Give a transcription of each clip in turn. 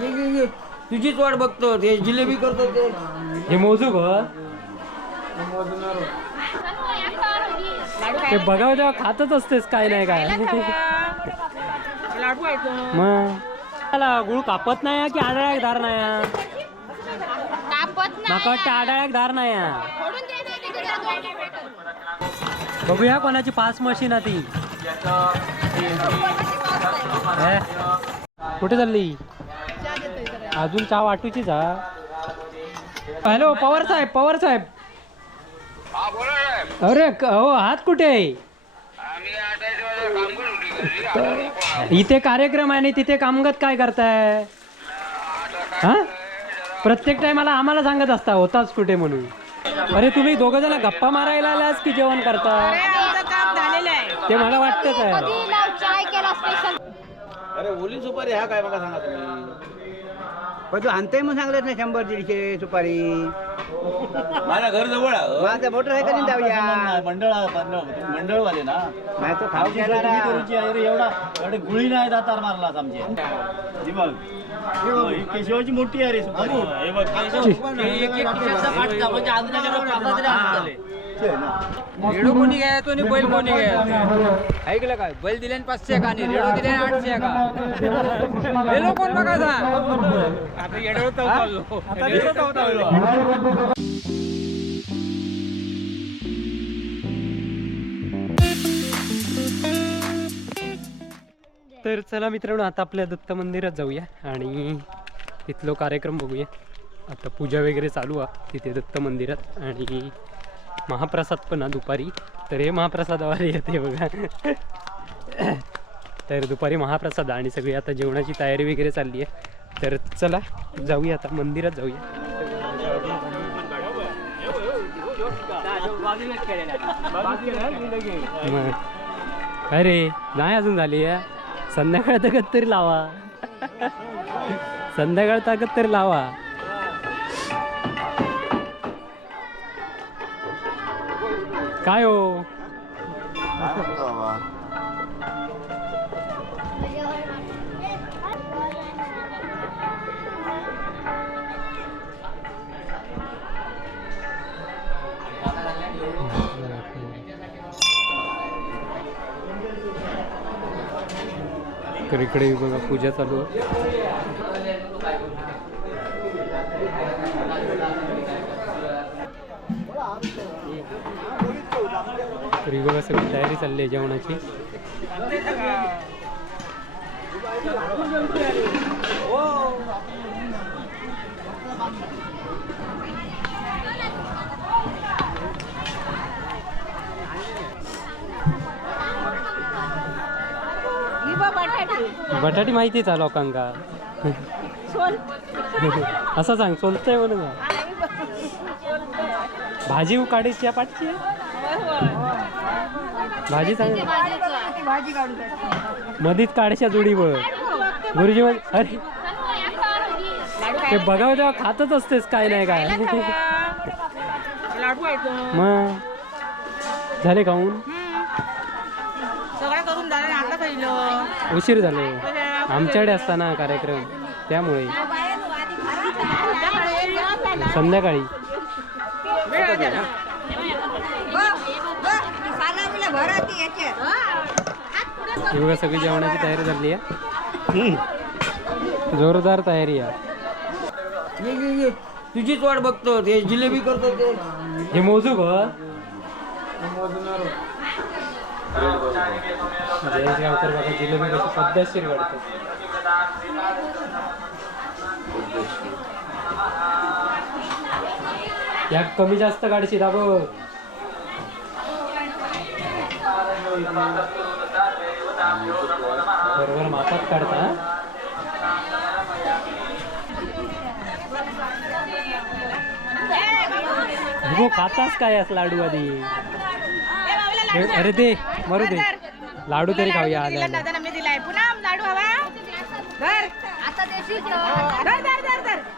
ये ये ये. तुझीच वाट बघतो. ते जिलेबी करतो ते. हे मोजू ग. ते बघावं तेव्हा खातच असतेस काय नाही काय. लाडू आहे तो मग. त्याला गुळ कापत नाही की आडाळ्याक धार नाही कापत माका वाटतं आडाळ्याक धार नाही फोडून दे ना, जाऊन बघूया कोणाची पास मशीन आहे ती. हे? कुठे चालली? अजून चहा वाटूचीच हा हॅलो पवार साहेब पवार साहेब. अरे क- हो हात कुठे? आहे इथे कार्यक्रम आहे आणि तिथे कामगत काय करताय? हा? प्रत्येक टाइमाला आम्हाला सांगत असता होताच कुठे म्हणून. अरे तुम्ही दोघ जण गप्पा मारायला आलास की जेवण करता? आमचं काम झालेलं आहे. ते मला वाटतंच आहे. कधी लाव चाय केला स्पेशल अरे ओली सुपारी हा काय बघा सांगा तुम्ही. पण तू आणताय म्हणून सांगत नाही शंभर दीडशे सुपारी. माझ्या घर जवळ माझं मोटरसायकल जाऊया? मंडळ मंडळवाले ना. नाही तो खाऊ आहे एवढा एवढे गुळी नाही दातार मारलास आमचे. ही बघ. केशवाची मोठी आहे रे सुपारी. हे रेडो कोणी घ्यायचो आणि बैल कोणी घ्यायचो ऐकलं काय बैल दिले पाचशे का आणि रेडो दिले आठशे का रेडो कोण बघायचा आता येडो तर चला मित्रांनो आता आपल्या दत्त मंदिरात जाऊया आणि तिथलो कार्यक्रम बघूया. आता पूजा वगैरे चालू आहे तिथे दत्त मंदिरात आणि महाप्रसाद पण ना दुपारी. तर हे महाप्रसादावर येते बघा. तर दुपारी महाप्रसाद आणि सगळी आता जेवणाची तयारी वगैरे चालली आहे. तर चला जाऊया आता मंदिरात जाऊया. मग. काय रे नाही अजून झाली आहे. संध्याकाळ ताकद तरी लावा. संध्याकाळ ताकद तरी लावा. काय हो? तर इकडे बघा पूजा चालू आहे. तरी बघा सगळी तयारी चालली आहे जेवणाची बटाटी माहितीच आहे लोकांका असं सांग सोलतंय म्हणून का? भाजी उकाडीची पाठची आहे? भाजी सांग भाजी. मधीच काढायच्या जोडीवर. गुरुजी अरे. ते बघावं तेव्हा खातच असतेस काय नाही काय. मग? झाले खाऊन? सगळं करून झालं ना आता पहिलं. उशीर झाले. आमच्याकडे असताना कार्यक्रम. त्यामुळे. संध्याकाळी. हे बघा सगळी जेवणाची तयारी झाली आहे. जोरदार तयारी आहे. ये ये ये. तुझीच वाट बघतो. ते जिलेबी करतो ते. हे मोजू गावकर बघा जिलेबी कशी पद्धतशीर काढतो या कमी जास्त काढशी दाबो. बरोबर मापात काढता. हा? खातास काय असं लाडू आधी अरे ते मरू दे. लाडू तरी खाऊया दिला आल्या. दादा मी दिलाय. पुन्हा लाडू हवा?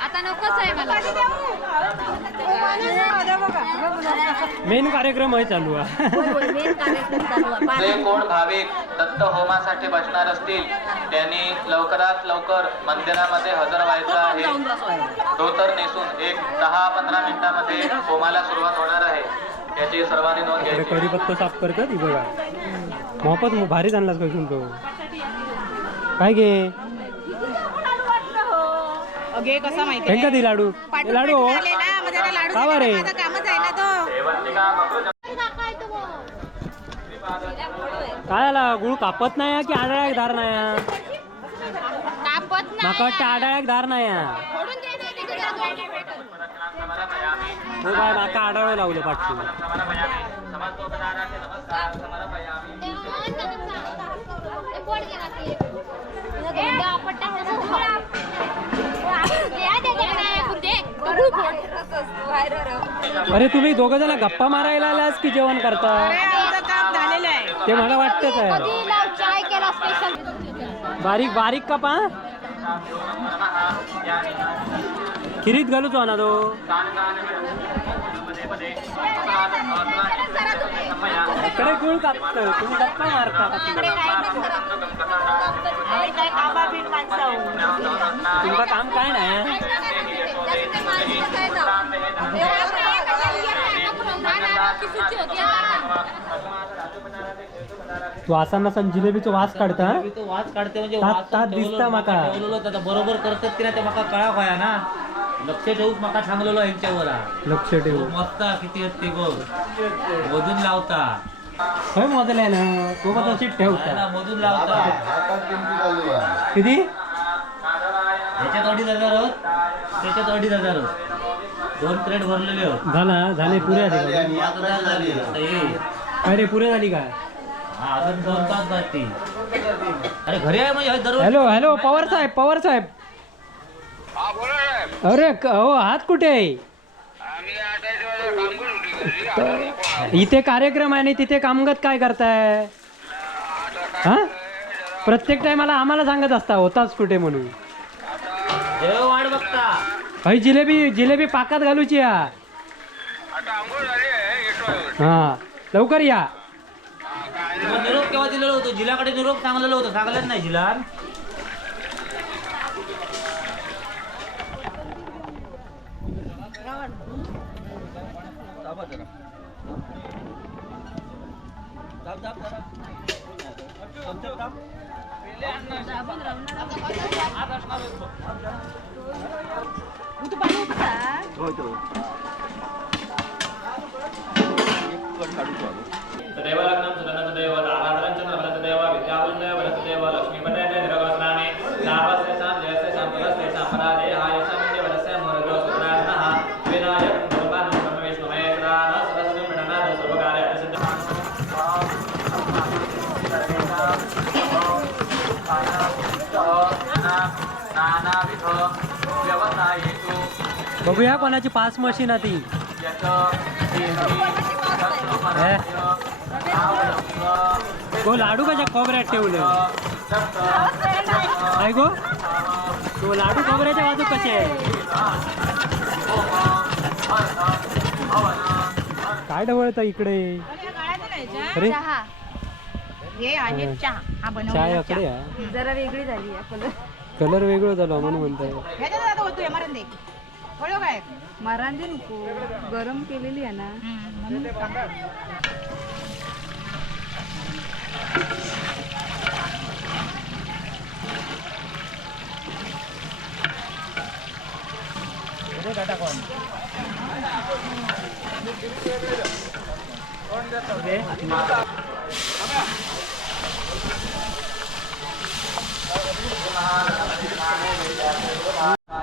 आता नकोच आहे मला? दे मेन कार्यक्रम आहे चालू. आहे जे कोण भाविक दत्त होमासाठी बसणार असतील त्यांनी लवकरात लवकर मंदिरामध्ये हजर व्हायचं आहे. धोतर नेसून एक दहा पंधरा मिनिटांमध्ये होमाला सुरुवात होणार आहे. याची सर्वांनी नोंद घ्यायची. कढीपत्ता साफ करतात ही बघा. मोफत भारी आणलास काय तो? काय घे अगे कसा माहिती ती लाडू. हे. लाडू का बरे माझं कामच आहे ना तो काय आला गुळ कापत नाही हा की आडाळ्याक धार नाही हा? माका वाटतं आडाळ्याक धार नाही हा. हो काय माका आडाळ लावलं पाठची ते अरे तुम्ही दोघं जण गप्पा मारायला आलास की जेवण करता? अरे आमचं काम झालेलं आहे. ते मला वाटतंच आहे. कधी लाव चाय केला स्पेशल बारीक बारीक का पा खिरीत घालूच ना तो इकडे गुळ कापत तुम्ही गप्पा मारता. तुमचं काम काय नाही तू असा नसन जिलेबीचा वास काढता हा? तो वास काढते म्हणजे तात- तात दिसता माका. ठेवलेलो बरोबर करतात की नाही ते माका कळा खाया ना. लक्ष ठेवूच माका सांगलेलो यांच्यावर. लक्ष ठेवू मस्त किती आहेत ते बघ. लावता. होय मोदल आहे ना? तो पण आहे ठेवता. ना, मधून लावता. किती? ह्याच्यात अडीच हजार आहोत. त्याच्यात अडीच हजार. दोन प्लेट भरलेले झाला झाले पुरे आले का? पाच हजार झाले. आता हे. काय रे पुरे झाली काय हा, अजून दोन तास जातील अरे घरी आहे म्हणजे हे दररोज हॅलो हॅलो पवार साहेब पवार साहेब. अरे क- हो हात कुठे आहे इथे कार्यक्रम आहे आणि तिथे कामगत काय करताय? हा? प्रत्येक टायमाला आम्हाला सांगत असता होताच कुठे म्हणून. हे बघता हई जिलेबी जिलेबी पाकात घालूची या. हा लवकर या. तुला निरोप केव्हा दिलेलो होतो? जिलाकडे निरोप सांगलेलो होतो. सांगलेच नाही Untuk baru besar. Oh itu. Tadaiwa laknam, sadana tadaiwa raha बघूया कोणाची पास मशीन आहे ती. हे? तो लाडू कशा खोबऱ्यात ठेवलं? काय गो तो लाडू खोबऱ्याच्या बाजू कसे काय डवळत इकडे? अरे. हे आहे चहा. हा चाय अकडे. जरा वेगळी झाली कलर वेगळं झालं म्हणून म्हणताय. ह्याच्यात दे नको. गरम केलेली आहे ना. म्हणून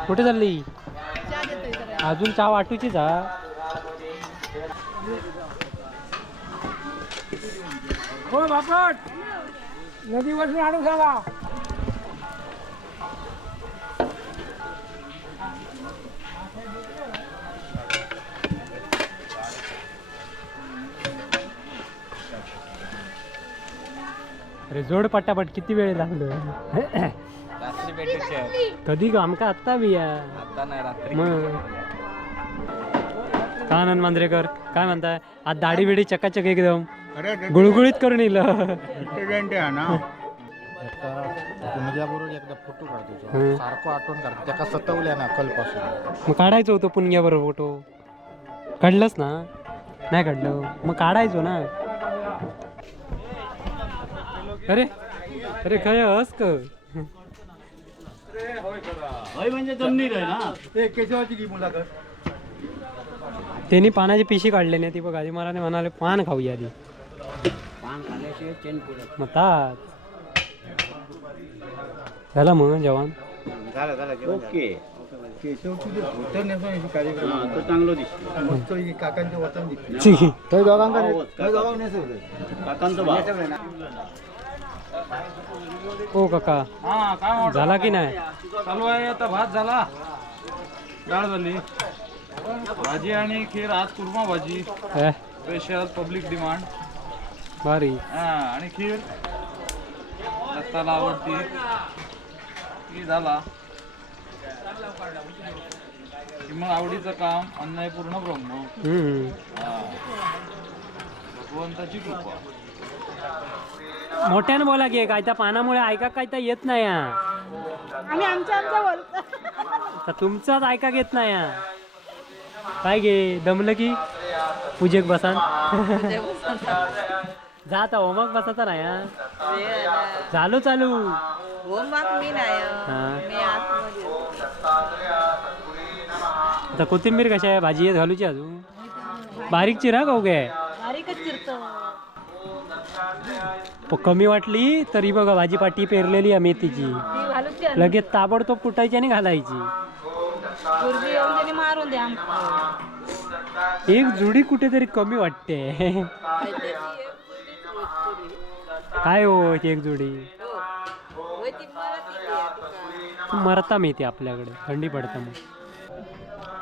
कुठे चालली? अजून चहा वाटूचीच हा हो बापट. नदीवरून आणून सांगा अरे जोड पटापट किती वेळ लागलो? रात्री भेटू कधी ग? आमका आत्ता बिया आता नाही रात्री. मग का आनंद मांजरेकर काय म्हणताय? आज दाढी बिडी चकाचक एकदम गुळगुळीत करून येईल स्टुडंट आहे ना. पुण्याबरोबर एकदा फोटो काढतो हं. सारखं आठवण काढतो. त्याका सतवल्या ना कलपासून. मग काढायचो होतो पुणग्याबरोबर फोटो. काढलंच ना. नाही काढलं. मग काढायचो ना. अरे अरे काय हस क होय म्हणजे जमनीर आहे ना. ते केशवाची की मुलाखत. त्यांनी पानाची पिशी काढली नाही ती बघ मला नाही म्हणाले पान खाऊया आधी. पान खाल्ल्याशिवाय चेन पुरत मग तात. झाला मग जेवण? झालं झालं झालं. ओके. कार्यक्रम. हा, दोघांका हो, ओ काका. झाला की नाही? चालू आहे आता भात झाला. डाळ झाली. भाजी आणि खीर आज कुर्मा भाजी. स्पेशल पब्लिक डिमांड भारी. आणि खीर. दत्ताला आवडती. की झाला. की मग आवडीचं काम अन्न आहे पूर्ण ब्रह्म. हम्म. हा. भगवंताची कृपा. मोठ्यानं बोला की काय त्या पानामुळे ऐका काय तर येत नाही हा. आम्ही आमच्या आमच्या बोलतो तर तुमचाच ऐका घेत नाही हा. काय गे दमलं की? पूजेक बसा जाता होमक बसायचा नाही हा. चालू चालू. होमवर्क मी नाही आता कोथिंबीर कशा आहे? भाजी घालूची अजून? बारीक चिरा का उगे? बारीकच चिरतो प- कमी वाटली तरी बघा भाजी पाटी पेरलेली आहे मेथीची. लगेच ताबडतोब कुटायची आणि घालायची. एक जुडी कुठेतरी कमी वाटते. काय हो एक जुडी? मरता मी ते मरता आपल्याकडे थंडी पडतं मग.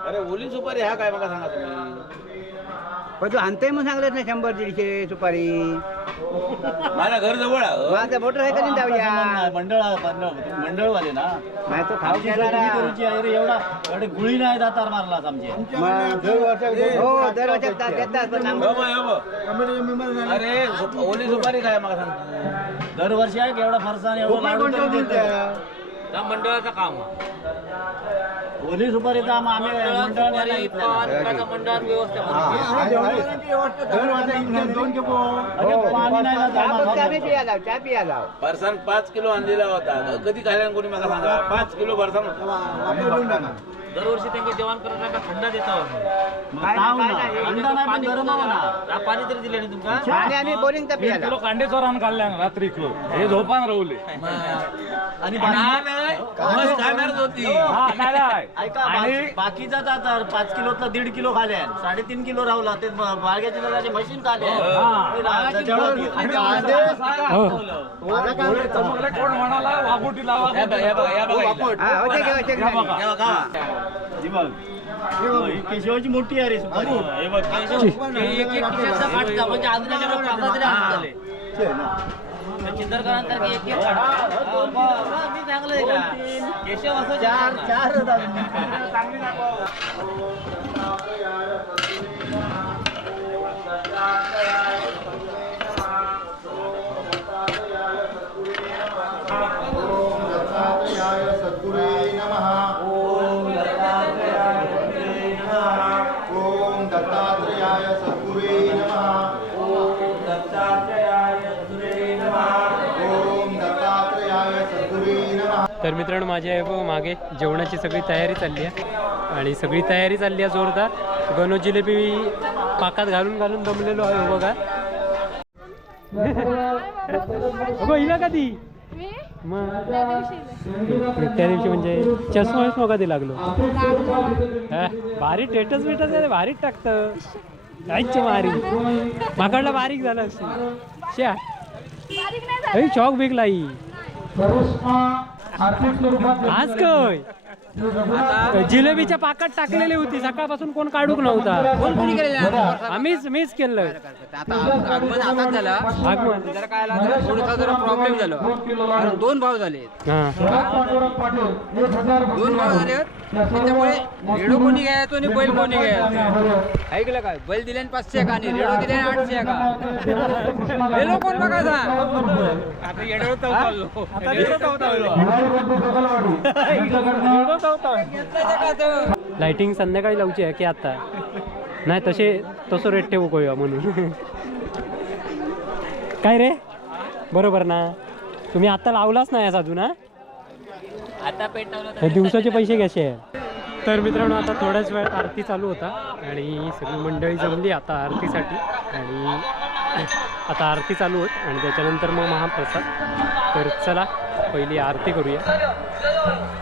अरे ओली सुपारी हा काय बघा सांगा तुम्ही. पण तू आणताय मग सांगलेत ना शंभर दीडशे सुपारी. माझ्या घर जवळ माझं मोटर आहे का नाही जाऊया? मंडळ मंडळ मंडळवाले ना. नाही तो खाऊ आमची सोय तुम्ही करूची आहे रे एवढा एवढे गुळी नाही दातार मारलास आमचे. हो दर वर्षात देतात. पण अरे ओली सुपारी काय मला सांग? दरवर्षी आहे की एवढा फरसाण एवढा लाडू तरी देतं. मंडळाचं काम ओली सुपारी तर आम- आम्ही मंडळाने फरसाण पाच किलो. आणलेला होता. कधी खायला कोणी मला सांगा? पाच किलो फरसाण होता दरवर्षी त्यांना जेवण करत नका थंडा देतो मग ताव ना. अंडा नाही पण तरी दिले नाही तुमका आम्ही किलो कांडेचोर आण काढल्या ना रात्री किलो हे झोपान राहुले. आणि बाकी- खाणारच होती हा नाही नाही ऐका बा- बाकीचा जातात पाच किलोतला दीड किलो खाल्या. साडेतीन किलो राहुला ते बाळग्याची जगाची मशीन खाल्या. ते रा- त्याच्यावर- हो कोण म्हणाला वाघोटी लावा हा बघा. ही. ही बघ, ही केशवाची मोठी आहे रे. सुपारी हे बघ. चार चार तर मित्रांनो माझ्या आहे बघ मागे जेवणाची सगळी तयारी चालली आहे. आणि सगळी तयारी चालली आहे जोरदार. गणो जिलेबी पाकात घालून घालून दमलेलो आहे हो बघा. अगो हिला कधी मग? त्या दिवशी म्हणजे चष्मा विष्मा कधी लागलो? हा, भारी टेटस बिटस आहे भारीच टाकतं. काहीच मारी. माकडला बारीक झालं असते श्या. अरे चॉक बिक लाई आज काय? जिलेबीच्या पाकात टाकलेली होती. सकाळपासून कोण काढूक नव्हता. आम्हीच मीच केलं आगमन आताच झाला. आगमन. जरा काय थोडासा जरा प्रॉब्लेम झाला. कारण दोन भाव झाले हा. दोन भाव झाले त्याच्यामुळे रेडो कोणी घ्यायचो आणि बैल कोणी घ्यायचो? ऐकलं काय बैल दिले पाचशे का आणि रेडो दिले आठशे का रेडो कोण बघायचा? आता येडो लाइटिंग संध्याकाळी लावची आहे की आता? नाही तसे तसं रेट ठेवू करूया म्हणून. काय रे? बरोबर ना? तुम्ही आता लावलाच नाही अजून ना आता पेटवलं हे दिवसाचे पैसे कसे तर मित्रांनो आता थोड्याच वेळात आरती चालू होता आणि सगळी मंडळी जमली आता आरतीसाठी आणि आता आरती चालू होत आणि त्याच्यानंतर मग महाप्रसाद. तर चला पहिली आरती करूया.